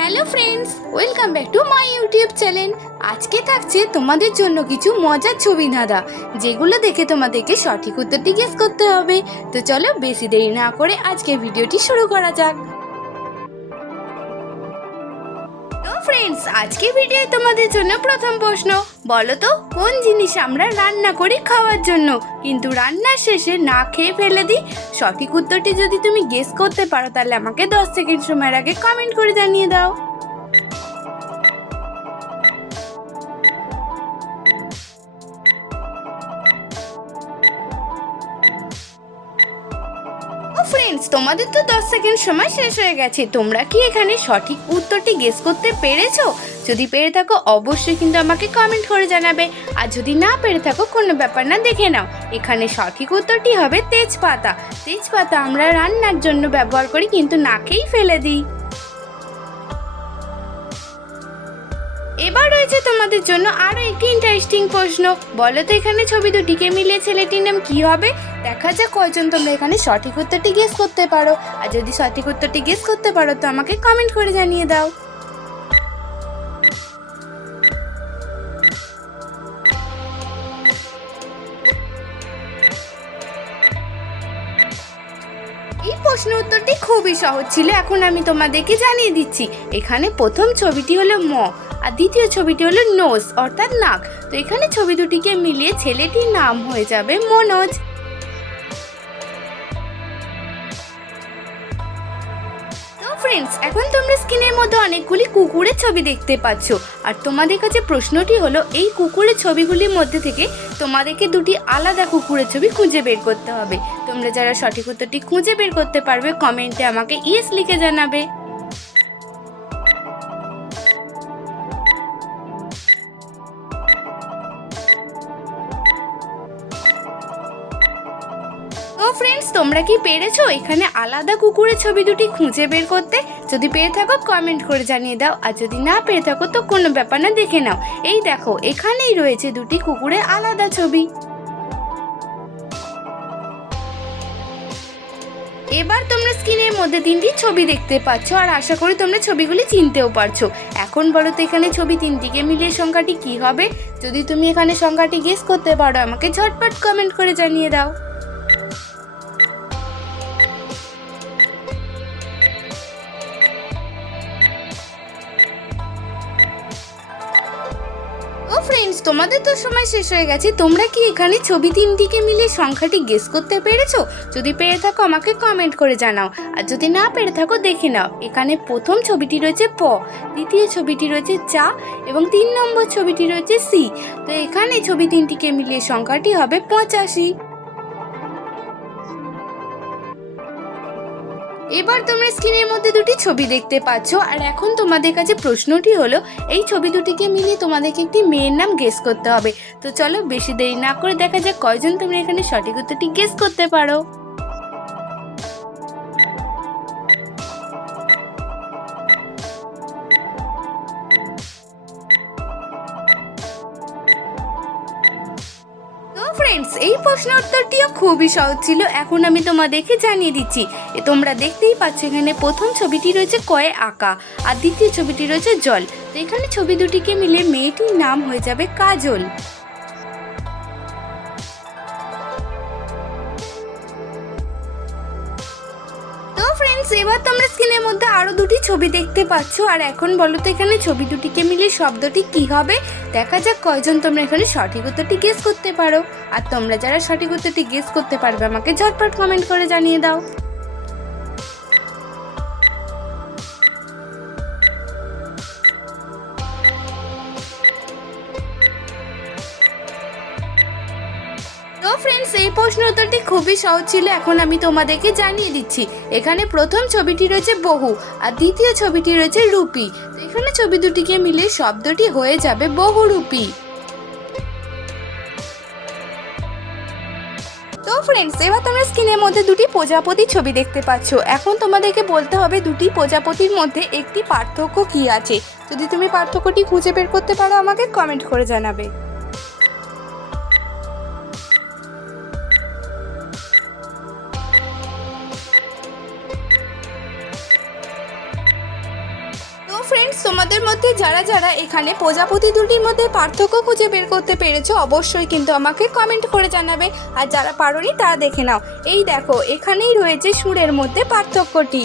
Hello friends welcome back to my YouTube channel আজকে থাকছে তোমাদের জন্য কিছু মজার ছবি ধাঁধা, যেগুলো দেখে তোমাদেরকে সঠিক উত্তরটি গেস করতে হবে। তো চলো বেশি দেরি না করে আজকে ভিডিওটি শুরু করা যাক। ফ্রেন্ডস আজকে ভিডিও তোমাদের জন্য প্রথম প্রশ্ন। বলো তো কোন জিনিস আমরা রান্না করি খাওয়ার জন্য? কিন্তু রান্নার শেষে না খেয়ে ফেলে দিই? সঠিক উত্তরটি যদি তুমি গেস করতে পারো, তাহলে আমাকে দশ সেকেন্ড সময়ের আগে কমেন্ট করে জানিয়ে দাও। ও ফ্রেন্ডস তোমাদের তো দশ সেকেন্ড সময় শেষ হয়ে গেছে। তোমরা কি এখানে সঠিক উত্তরটি গেস করতে পেরেছ? যদি পেরে থাকো, অবশ্যই কিন্তু আমাকে কমেন্ট করে জানাবে। আর যদি না পেরে থাকো, কোনো ব্যাপার না, দেখে নাও। এখানে সঠিক উত্তরটি হবে তেজপাতা। তেজপাতা আমরা রান্নার জন্য ব্যবহার করি, কিন্তু নাকেই ফেলে দিই। এবার রয়েছে তোমাদের জন্য আরও একটি ইন্টারেস্টিং প্রশ্ন। বলো তো এখানে ছবি দুটিকে মিলিয়ে ছেলেটির নাম কি হবে? দেখা যাক কয়জন তোমরা এখানে সঠিক উত্তরটি গেস করতে পারো। আর যদি সঠিক উত্তরটি গেস করতে পারো, তো আমাকে কমেন্ট করে জানিয়ে দাও। এই প্রশ্ন উত্তরটি খুবই সহজ ছিল, এখন আমি তোমাদেরকে জানিয়ে দিচ্ছি। এখানে প্রথম ছবিটি হলো ম, আর দ্বিতীয় ছবিটি হলো নোজ অর্থাৎ নাক। তো এখানে ছবি দুটিকে মিলিয়ে ছেলেটির নাম হয়ে যাবে মনোজ। ফ্রেন্ডস এখন তোমরা স্ক্রিনের মধ্যে অনেকগুলি কুকুরের ছবি দেখতে পাচ্ছ। আর তোমাদের কাছে প্রশ্নটি হলো, এই কুকুরের ছবিগুলির মধ্যে থেকে তোমাদেরকে দুটি আলাদা কুকুরের ছবি খুঁজে বের করতে হবে। তোমরা যারা সঠিক উত্তরটি খুঁজে বের করতে পারবে কমেন্টে আমাকে ইয়েস লিখে জানাবে। ফ্রেন্ডস তোমরা কি পেরেছ? এখানে আলাদা কুকুরের ছবি দুটি খুঁজে বের করতে। যদি পেরে থাকো কমেন্ট করে জানিয়ে দাও। আর যদি না পেরে থাকো, তো কোনো ব্যাপার না, দেখে নাও। এই দেখো, এখানেই রয়েছে দুটি কুকুরের আলাদা ছবি। এবার তোমরা স্ক্রিনের মধ্যে তিনটি ছবি দেখতে পাচ্ছ, আর আশা করি তোমরা ছবিগুলি চিনতেও পারছ। এখন বলো তো, এখানে ছবি তিনটিকে মিলিয়ে সংখ্যাটি কি হবে? যদি তুমি এখানে সংখ্যাটি গেস করতে পারো, আমাকে ঝটপট কমেন্ট করে জানিয়ে দাও। ফ্রেন্ডস তোমাদের তো সময় শেষ হয়ে গেছে। তোমরা কি এখানে ছবি তিনটিকে মিলে সংখ্যাটি গেস করতে পেরেছ? যদি পেরে থাকো, আমাকে কমেন্ট করে জানাও। আর যদি না পেরে থাকো, দেখে নাও। এখানে প্রথম ছবিটি রয়েছে প, দ্বিতীয় ছবিটি রয়েছে চা, এবং তিন নম্বর ছবিটি রয়েছে সি। তো এখানে ছবি তিনটিকে মিলিয়ে সংখ্যাটি হবে পঁচাশি। এবার তোমরা স্ক্রিনের মধ্যে দুটি ছবি দেখতে পাচ্ছ, আর এখন তোমাদের কাছে প্রশ্নটি হলো, এই ছবি দুটিকে মিলিয়ে তোমাদেরকে একটি মেয়ের নাম গেস করতে হবে। তো চলো বেশি দেরি না করে দেখা যাক কয়জন তোমরা এখানে সঠিক উত্তরটি গেস করতে পারো। ফ্রেন্ডস এই প্রশ্ন উত্তরটিও খুবই সহজ ছিল। এখন আমি তোমাদেরকে জানিয়ে দিচ্ছি। তোমরা দেখতেই পাচ্ছ এখানে প্রথম ছবিটি রয়েছে কয়ে আঁকা, আর দ্বিতীয় ছবিটি রয়েছে জল। তো এখানে ছবি দুটিকে মিলে মেয়েটির নাম হয়ে যাবে কাজল। ফ্রেন্ডস এবার তোমরা স্ক্রিনের মধ্যে আরও দুটি ছবি দেখতে পাচ্ছ। আর এখন বলো তো এখানে ছবি দুটিকে মিলিয়ে শব্দটি কি হবে? দেখা যাক কয়জন তোমরা এখানে সঠিক উত্তরটি গেস করতে পারো। আর তোমরা যারা সঠিক উত্তরটি গেস করতে পারবে, আমাকে ঝটপট কমেন্ট করে জানিয়ে দাও। তো ফ্রেন্ডস এই প্রশ্ন উত্তরটি খুবই সহজ ছিল, এখন আমি তোমাদেরকে জানিয়ে দিচ্ছি। এখানে প্রথম ছবিটি রয়েছে বহু, আর দ্বিতীয় ছবিটি রয়েছে রূপী। এখানে ছবি দুটিকে মিলে শব্দটি হয়ে যাবে বহু বহুরূপী। তো ফ্রেন্ডস এবার তোমরা স্ক্রিনের মধ্যে দুটি প্রজাপতি ছবি দেখতে পাচ্ছ। এখন তোমাদেরকে বলতে হবে দুটি প্রজাপতির মধ্যে একটি পার্থক্য কি আছে। যদি তুমি পার্থক্যটি খুঁজে বের করতে পারো, আমাকে কমেন্ট করে জানাবে। ফ্রেন্ডস তোমাদের মধ্যে যারা যারা এখানে প্রজাপতি দুটির মধ্যে পার্থক্য খুঁজে বের করতে পেরেছ, অবশ্যই কিন্তু আমাকে কমেন্ট করে জানাবে। আর যারা পারোনি, তারা দেখে নাও। এই দেখো, এখানেই রয়েছে সুরের মধ্যে পার্থক্যটি।